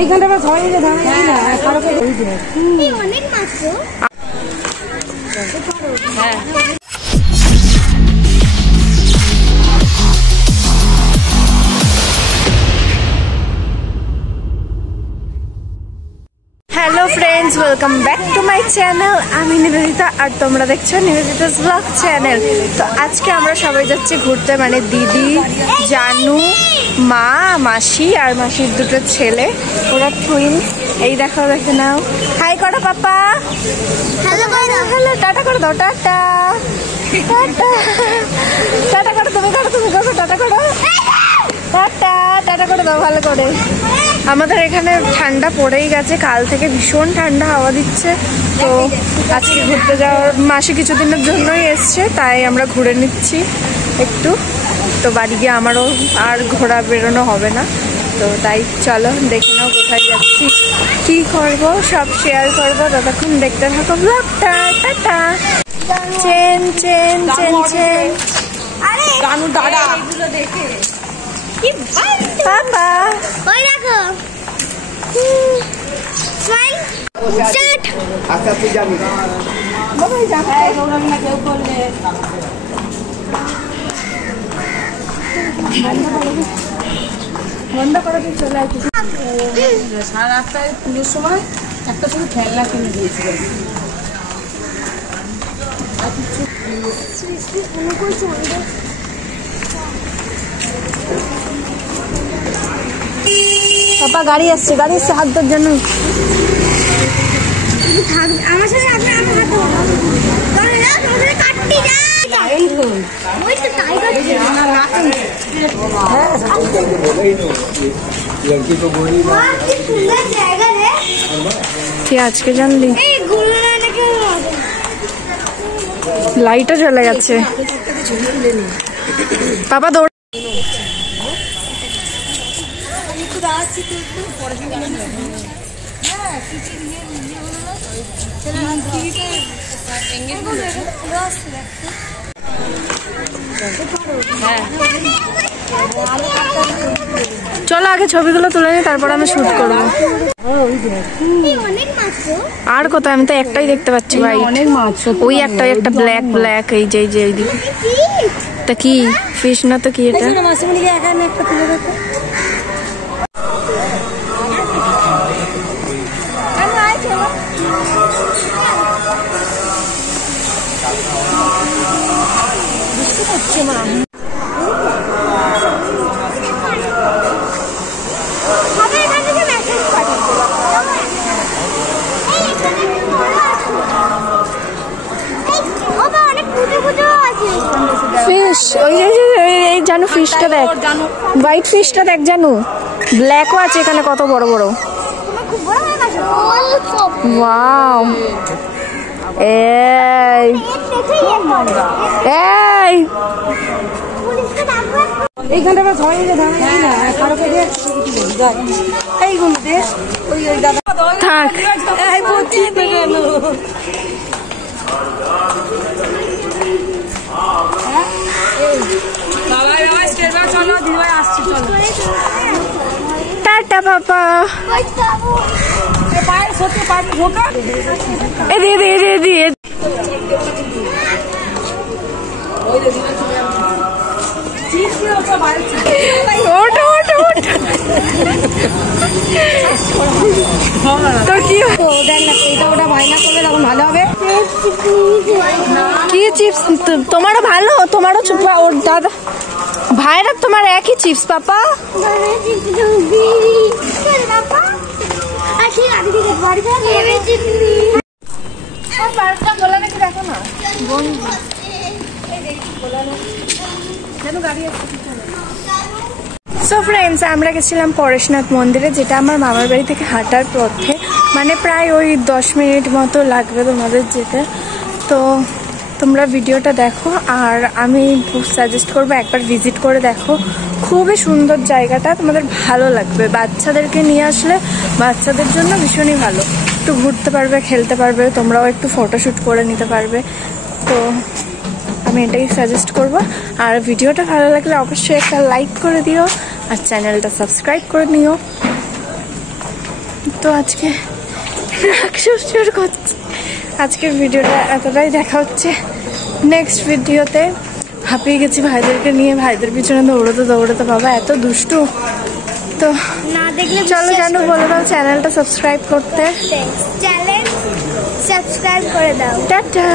এইখানটা সবাই মিলে ধান না অনেক মাছ তো। হ্যাঁ hello friends, welcome back to my channel. আমি নিবেদিতা আর তোমরা দেখছো নিবেদিতাস ব্লগ চ্যানেল। তো আজকে আমরা সবাই যাচ্ছি ঘুরতে, মানে দিদি, জানু, মা, মাসি আর মাসির দুটো ছেলে, ওরা টুইনস। এই দেখো, দেখে নাও, হাই করো পাপা, হ্যালো হ্যালো, টাটা করে দাও, টাটা টাটা টাটা করো, তুমি করো, তুমি করো, টাটা করো, টাটা টাটা করে দাও ভালো করে। আমাদের এখানে ঠান্ডা পড়েই গেছে, কাল থেকে ভীষণ ঠান্ডা হাওয়া দিচ্ছে। তো আজকে ঘুরতে যাওয়ার, মাসি কিছুদিনের জন্যই এসছে, তাই আমরা ঘুরে নিচ্ছি একটু। তো বাড়ি গিয়ে আমারও আর ঘোরা বেরোনো হবে না, তো তাই চলো দেখে নাও কোথায় যাচ্ছি, কী করবো সব শেয়ার করবো। ততক্ষণ দেখতে থাকো ব্লগটা। Tata. Chain chain chain chain, আরে কানু দাদা এগুলো দেখে পাপা, ওই দেখো স্মাইল স্টার্ট। আচ্ছা তুই যাবি বাবা, যা হ্যাঁ গৌরব না কেউ করলে বন্ধ করে দিয়ে চলে আসছি। সারা রাস্তায় পুজোর সময় একটা শুধু খেলনা কিনে দিয়েছিল। পাপা গাড়ি আসছে, গাড়ি আসছে, হাত ধর জন্য আমার সাথে আজকে জানলি লাইটও চলে গেছে। পাপা দৌড়, চলো আগে ছবিগুলো তুলে নিই, তারপর আমি শুট করবো। আর কোথায়, আমি তো একটাই দেখতে পাচ্ছি ভাই, অনেক মাছ। ওই একটাই, একটা ব্ল্যাক ব্ল্যাক, এই যে এইদিকে। তা কি ফিশ না তো কি এটা? ফিশ, ওই জানু ফিশটা দেখ, হোয়াইট ফিশটা দেখ জানু, ব্ল্যাকও আছে এখানে, কত বড় বড়। ওয়াও, এই এই এইখানটা সবাই মিলে ধান না এইগুলো দে, ওই দাদা থাক। টাটা পাপা, তোর কি ওটা ভাইনা করবে তখন ভালো হবে। কি চিপস তোমারও ভালো, তোমারও ওর দাদা ভাইরা তোমার একই চিপস পাপা। দেখো না সো ফ্রেন্ডস, আমরা গেছিলাম পরেশনাথ মন্দিরে, যেটা আমার মামার বাড়ি থেকে হাঁটার পথে, মানে প্রায় ওই 10 মিনিট মতো লাগবে তোমাদের যেতে। তো তোমরা ভিডিওটা দেখো, আর আমি সাজেস্ট করবো একবার ভিজিট করে দেখো, খুবই সুন্দর জায়গাটা, তোমাদের ভালো লাগবে। বাচ্চাদেরকে নিয়ে আসলে বাচ্চাদের জন্য ভীষণই ভালো, একটু ঘুরতে পারবে, খেলতে পারবে, তোমরাও একটু ফটোশ্যুট করে নিতে পারবে। তো আমি এটাই সাজেস্ট করব। আর ভিডিওটা ভালো লাগলে অবশ্যই একটা লাইক করে দিও, আর চ্যানেলটা সাবস্ক্রাইব করে নিও। তো আজকে রাক্ষসের করছে, আজকের ভিডিওটা এতটাই, দেখা হচ্ছে নেক্সট ভিডিওতে। হাঁপিয়ে গেছি ভাইদেরকে নিয়ে, ভাইদের পিছনে দৌড়াতে দৌড়াতে, বাবা এত দুষ্টু। তো না দেখলে চলো জানু বলে দাও চ্যানেলটা সাবস্ক্রাইব করতে। চ্যানেল সাবস্ক্রাইব করে দাও। টাটা।